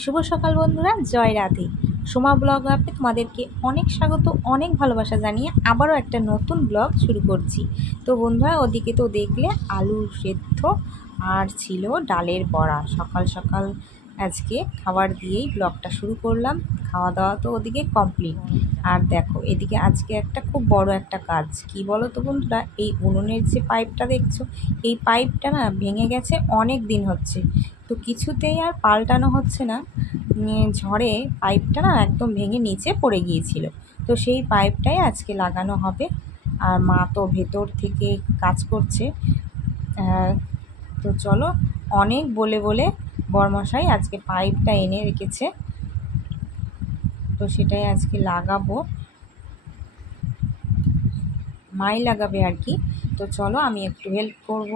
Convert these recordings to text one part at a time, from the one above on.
শুভ সকাল বন্ধুরা, জয় রাধে। সোমা ব্লগ আপে তোমাদেরকে অনেক স্বাগত, অনেক ভালোবাসা জানিয়ে আবারও একটা নতুন ব্লগ শুরু করছি। তো বন্ধুরা, ওদিকে তো দেখলে আলু সেদ্ধ আর ছিল ডালের বড়া। সকাল সকাল আজকে খাবার দিয়েই ব্লগটা শুরু করলাম। খাওয়া দাওয়া তো ওদিকে কমপ্লিট। আর দেখো এদিকে আজকে একটা খুব বড় একটা কাজ, কি বলো তো বন্ধুরা, এই উনুনের যে পাইপটা দেখছো, এই পাইপটা না ভেঙে গেছে, অনেক দিন হচ্ছে। তো কিছুতেই আর পাল্টানো হচ্ছে না। ঝড়ে পাইপটা না একদম ভেঙে নিচে পড়ে গিয়েছিল। তো সেই পাইপটাই আজকে লাগানো হবে। আর মা তো ভেতর থেকে কাজ করছে। আহ, তো চলো, অনেক বলে বলে বরমশাই আজকে পাইপটা এনে রেখেছে, তো সেটাই আজকে লাগাবো। মাই লাগাবে আর কি। তো চলো, আমি একটু হেল্প করব।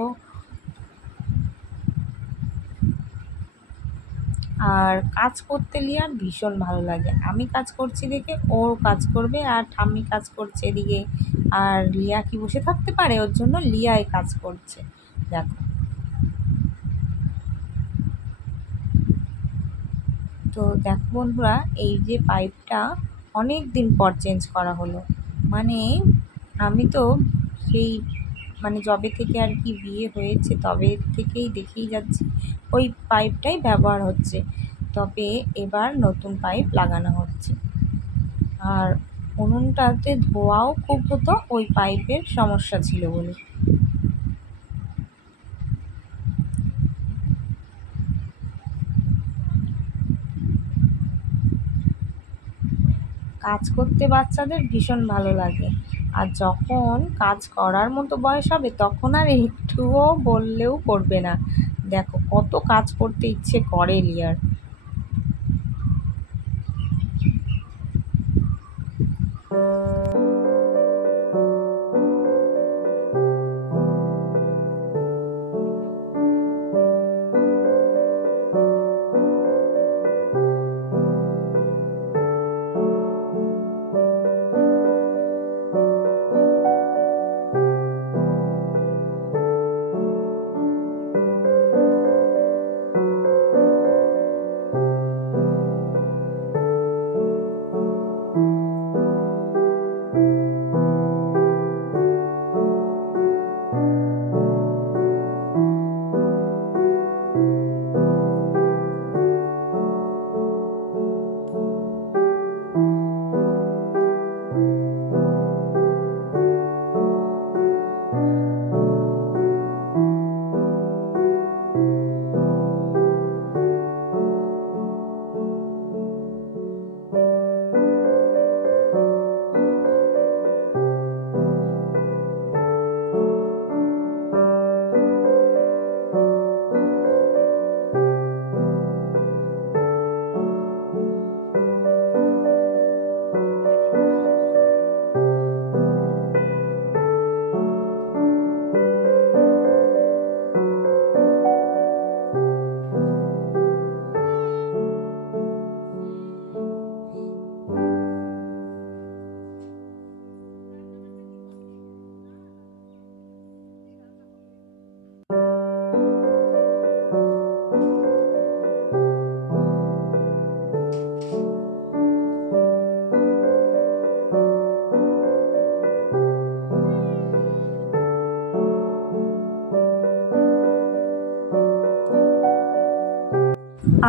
আর কাজ করতে লিয়ার ভীষণ ভালো লাগে। আমি কাজ করছি দেখে ওর কাজ করবে, আর ঠাম্মি কাজ করছে এদিকে। আর লিয়া কি বসে থাকতে পারে? ওর জন্য লিয়াই কাজ করছে। দেখো, তো দেখো বন্ধুরা, এই যে পাইপটা অনেক দিন পর চেঞ্জ করা হলো। মানে আমি তো সেই যবে থেকে আর কি বিয়ে হয়েছে তবে থেকেই দেখেই যাচ্ছি ওই পাইপটাই ব্যবহার হচ্ছে। তবে এবার নতুন পাইপ লাগানো হচ্ছে। আর উনুনটাতে ধোঁয়াও খুব হতো ওই পাইপের সমস্যা ছিল বলে। কাজ করতে বাচ্চাদের ভীষণ ভালো লাগে। আর যখন কাজ করার মতো বয়স হবে তখন আর একটুও বললেও করবে না। দেখো কত কাজ করতে ইচ্ছে করে লিয়ার।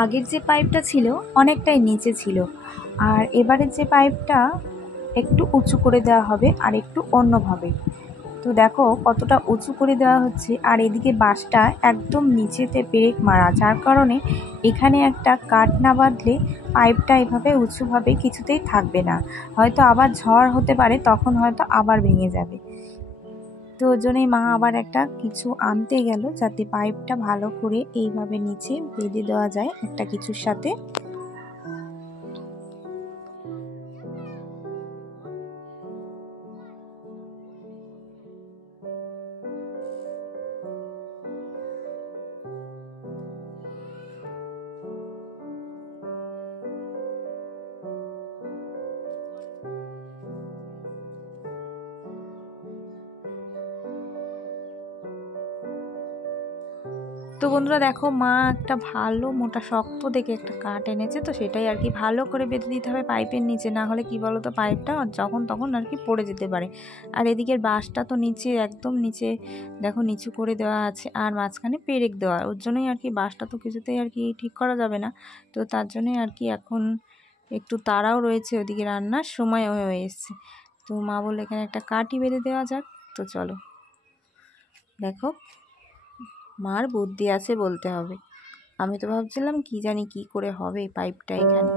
আগের যে পাইপটা ছিল অনেকটাই নিচে ছিল, আর এবারের যে পাইপটা একটু উঁচু করে দেওয়া হবে আর একটু অন্যভাবে। তো দেখো কতটা উঁচু করে দেওয়া হচ্ছে। আর এদিকে বাঁশটা একদম নিচেতে পেরেক মারা, যার কারণে এখানে একটা কাঠ না বাঁধলে পাইপটা এভাবে উঁচুভাবে কিছুতেই থাকবে না। হয়তো আবার ঝড় হতে পারে, তখন হয়তো আবার ভেঙে যাবে। তো ওর জন্যই মা আবার একটা কিছু আনতে গেল, যাতে পাইপটা ভালো করে এইভাবে নিচে বেঁধে দেওয়া যায় একটা কিছুর সাথে। তো বন্ধুরা দেখো, মা একটা ভালো মোটা শক্ত দেখে একটা কাঠ এনেছে, তো সেটাই আর কি ভালো করে বেঁধে দিতে হবে পাইপের নিচে, না হলে কি বলো তো পাইপটা যখন তখন আর কি পড়ে যেতে পারে। আর এদিকের বাঁশটা তো নিচে একদম নিচে দেখো নিচু করে দেওয়া আছে, আর মাঝখানে পেরেক দেওয়া, ওর জন্যই আর কি বাঁশটা তো কিছুতেই আর কি ঠিক করা যাবে না। তো তার জন্যই আর কি এখন একটু তাড়াও রয়েছে, ওদিকে রান্নার সময় হয়ে এসছে। তো মা বললো এখানে একটা কাঠই বেঁধে দেওয়া যাক। তো চলো, দেখো মার বুদ্ধি আছে বলতে হবে। আমি তো ভাবছিলাম কি জানি কি করে হবে পাইপটা এখানে।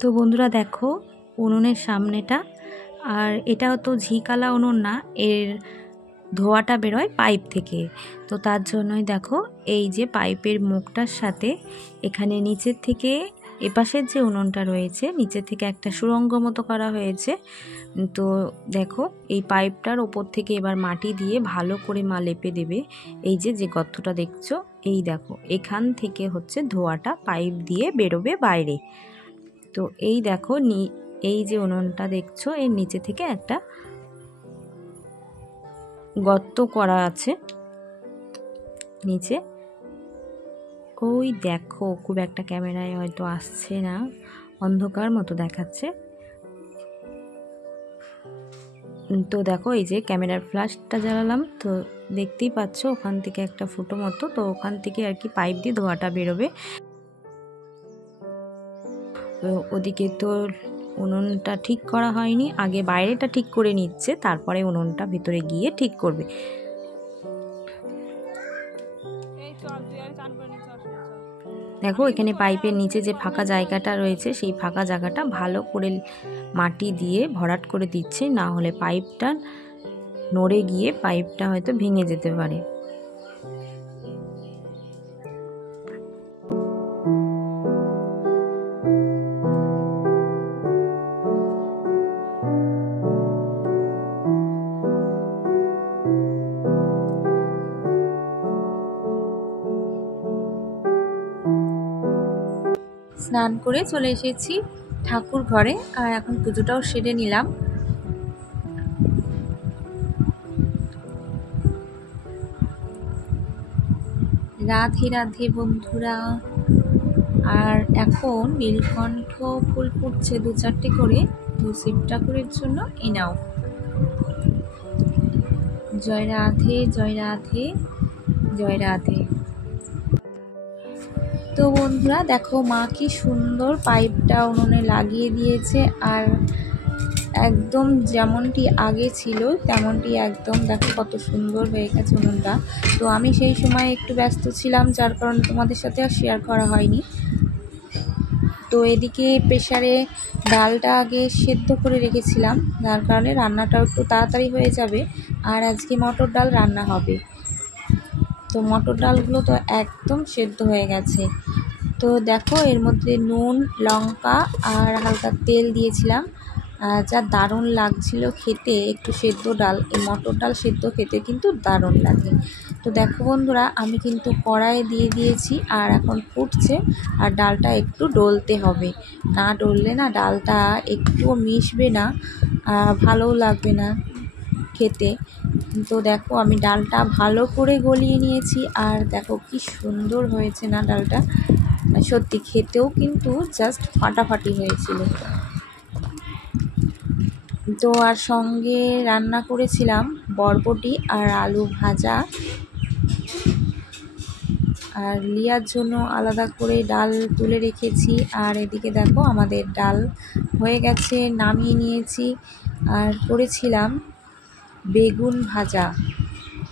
তো বন্ধুরা দেখো, উনুনের সামনেটা, আর এটাও তো ঝিকালা উনুন না, এর ধোঁয়াটা বেরোয় পাইপ থেকে। তো তার জন্যই দেখো এই যে পাইপের মুখটার সাথে এখানে নিচের থেকে এপাশের যে উনুনটা রয়েছে নিচের থেকে একটা সুড়ঙ্গ মতো করা হয়েছে। তো দেখো এই পাইপটার ওপর থেকে এবার মাটি দিয়ে ভালো করে মা লেপে দেবে। এই যে যে গর্তটা দেখছো, এই দেখো এখান থেকে হচ্ছে ধোঁয়াটা পাইপ দিয়ে বেরোবে বাইরে। তো এই দেখো এই যে উনুনটা দেখছো এর নিচে থেকে একটা গর্ত করা আছে নিচে। ওই দেখো, খুব একটা ক্যামেরায় হয়তো আসছে না, অন্ধকার মতো দেখাচ্ছে। তো দেখো এই যে ক্যামেরার ফ্ল্যাশটা জ্বালালাম, তো দেখতেই পাচ্ছ ওখান থেকে একটা ফুটো মতো, তো ওখান থেকে আর কি পাইপ দিয়ে ধোঁয়াটা বেরোবে। ওদিকে তো উনুনটা ঠিক করা হয়নি, আগে বাইরেটা ঠিক করে নিচ্ছে, তারপরে উনুনটা ভিতরে গিয়ে ঠিক করবে। দেখো এখানে পাইপের নিচে যে ফাঁকা জায়গাটা রয়েছে সেই ফাঁকা জায়গাটা ভালো করে মাটি দিয়ে ভরাট করে দিচ্ছে, না হলে পাইপটা নড়ে গিয়ে পাইপটা হয়তো ভেঙে যেতে পারে। স্নান করে চলে এসেছি ঠাকুর ঘরে, আর এখন পুজোটাও সেরে নিলাম। রাধে রাধে বন্ধুরা। আর এখন নীলকণ্ঠ ফুল ফুটছে 2-4টে করে, তো শিব ঠাকুরের জন্য এই নাও। জয় রাধে জয় রাধে জয় রাধে। তো বন্ধুরা দেখো মা কি সুন্দর পাইপটা উনুনে লাগিয়ে দিয়েছে, আর একদম যেমনটি আগে ছিল তেমনটি একদম দেখো কত সুন্দর হয়ে গেছে উনুনটা। তো আমি সেই সময় একটু ব্যস্ত ছিলাম, যার কারণে তোমাদের সাথে আর শেয়ার করা হয়নি। তো এদিকে প্রেসারে ডালটা আগে সেদ্ধ করে রেখেছিলাম, যার কারণে রান্নাটাও একটু তাড়াতাড়ি হয়ে যাবে। আর আজকে মটর ডাল রান্না হবে। তো মটর ডালগুলো তো একদম সেদ্ধ হয়ে গেছে। তো দেখো এর মধ্যে নুন, লঙ্কা আর হালকা তেল দিয়েছিলাম, যা দারুণ লাগছিল খেতে। একটু সেদ্ধ ডাল, এই মটর ডাল সেদ্ধ খেতে কিন্তু দারুণ লাগে। তো দেখো বন্ধুরা, আমি কিন্তু কড়াইয়ে দিয়ে দিয়েছি আর এখন ফুটছে। আর ডালটা একটু ডলতে হবে, না ডললে না ডালটা একটুও মিশবে না, ভালোও লাগবে না খেতে। তো দেখো আমি ডালটা ভালো করে গলিয়ে নিয়েছি, আর দেখো কি সুন্দর হয়েছে না ডালটা, সত্যি খেতেও কিন্তু জাস্ট ফাটাফাটি হয়েছিল। তো আর সঙ্গে রান্না করেছিলাম বরবটি আর আলু ভাজা, আর লিয়ার জন্য আলাদা করে ডাল তুলে রেখেছি। আর এদিকে দেখো আমাদের ডাল হয়ে গেছে, নামিয়ে নিয়েছি। আর করেছিলাম বেগুন ভাজা।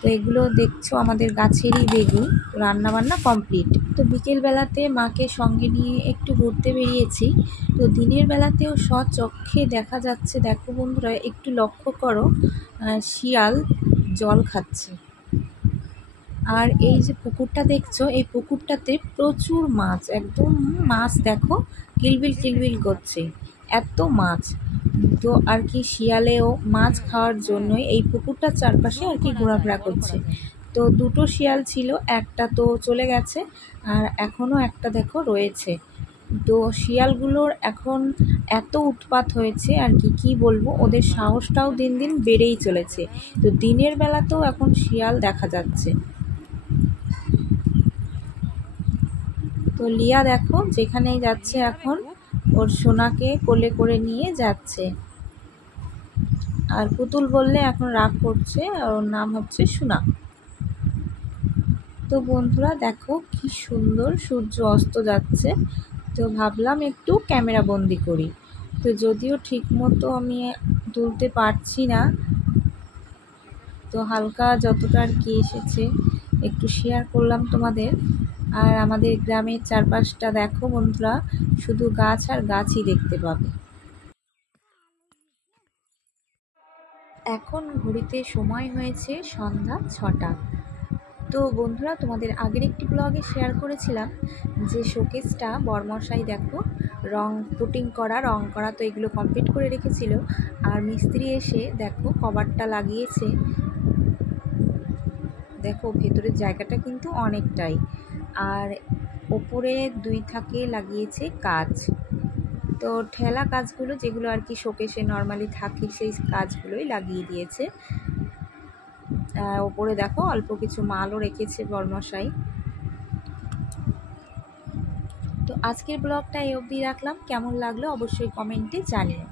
তো এগুলো দেখছো আমাদের গাছেরই বেগুন। রান্নাবান্না কমপ্লিট। তো বিকেলবেলাতে মাকে সঙ্গে নিয়ে একটু ঘুরতে বেরিয়েছি। তো দিনের বেলাতেও স্বচক্ষে দেখা যাচ্ছে, দেখো বন্ধুরা একটু লক্ষ্য করো, শিয়াল জল খাচ্ছে। আর এই যে পুকুরটা দেখছো, এই পুকুরটাতে প্রচুর মাছ, একদম মাছ দেখো কিলবিল কিলবিল করছে, এত মাছ। তো আর কি শিয়ালেও মাছ খাওয়ার জন্যই এই পুকুরটার চারপাশে আর কি ঘোরাফেরা করছে। তো দুটো শিয়াল ছিল, একটা তো চলে গেছে আর এখনও একটা দেখো রয়েছে। তো শিয়ালগুলোর এখন এত উৎপাত হয়েছে আর কি বলবো, ওদের সাহসটাও দিন দিন বেড়েই চলেছে। তো দিনের বেলাতেও এখন শিয়াল দেখা যাচ্ছে। তো লিয়া দেখো যেখানেই যাচ্ছে এখন ওর সোনাকে কোলে করে নিয়ে যাচ্ছে। আর পুতুল বললে এখন রাগ করছে, ওর নাম হচ্ছে সোনা। তো বন্ধুরা দেখো কি সুন্দর সূর্য অস্ত যাচ্ছে। তো ভাবলাম একটু ক্যামেরা বন্দি করি। তো যদিও ঠিক মতো আমি তুলতে পারছি না, তো হালকা যতটা আর কি এসেছে একটু শেয়ার করলাম তোমাদের। আর আমাদের গ্রামের চারপাশটা দেখো বন্ধুরা, শুধু গাছ আর গাছই দেখতে পাবে। এখন ঘড়িতে সময় হয়েছে সন্ধ্যা 6টা। তো বন্ধুরা তোমাদের আগের একটি ব্লগে শেয়ার করেছিলাম যে শোকেসটা বরমশাই দেখো রং করা তো এগুলো কমপ্লিট করে রেখেছিল। আর মিস্ত্রি এসে দেখো কভারটা লাগিয়েছে। দেখো ভেতরের জায়গাটা কিন্তু অনেকটাই, আর ওপরে 2 থাকে লাগিয়েছে কাচ। তো ঠেলা কাজগুলো যেগুলো আর কি শোকেসে নর্মালি থাকে সেই কাজগুলোই লাগিয়ে দিয়েছে। ওপরে দেখো অল্প কিছু মালও রেখেছে বরমশাই। তো আজকের ব্লগটা এই অবধি রাখলাম, কেমন লাগলো অবশ্যই কমেন্টে জানিও।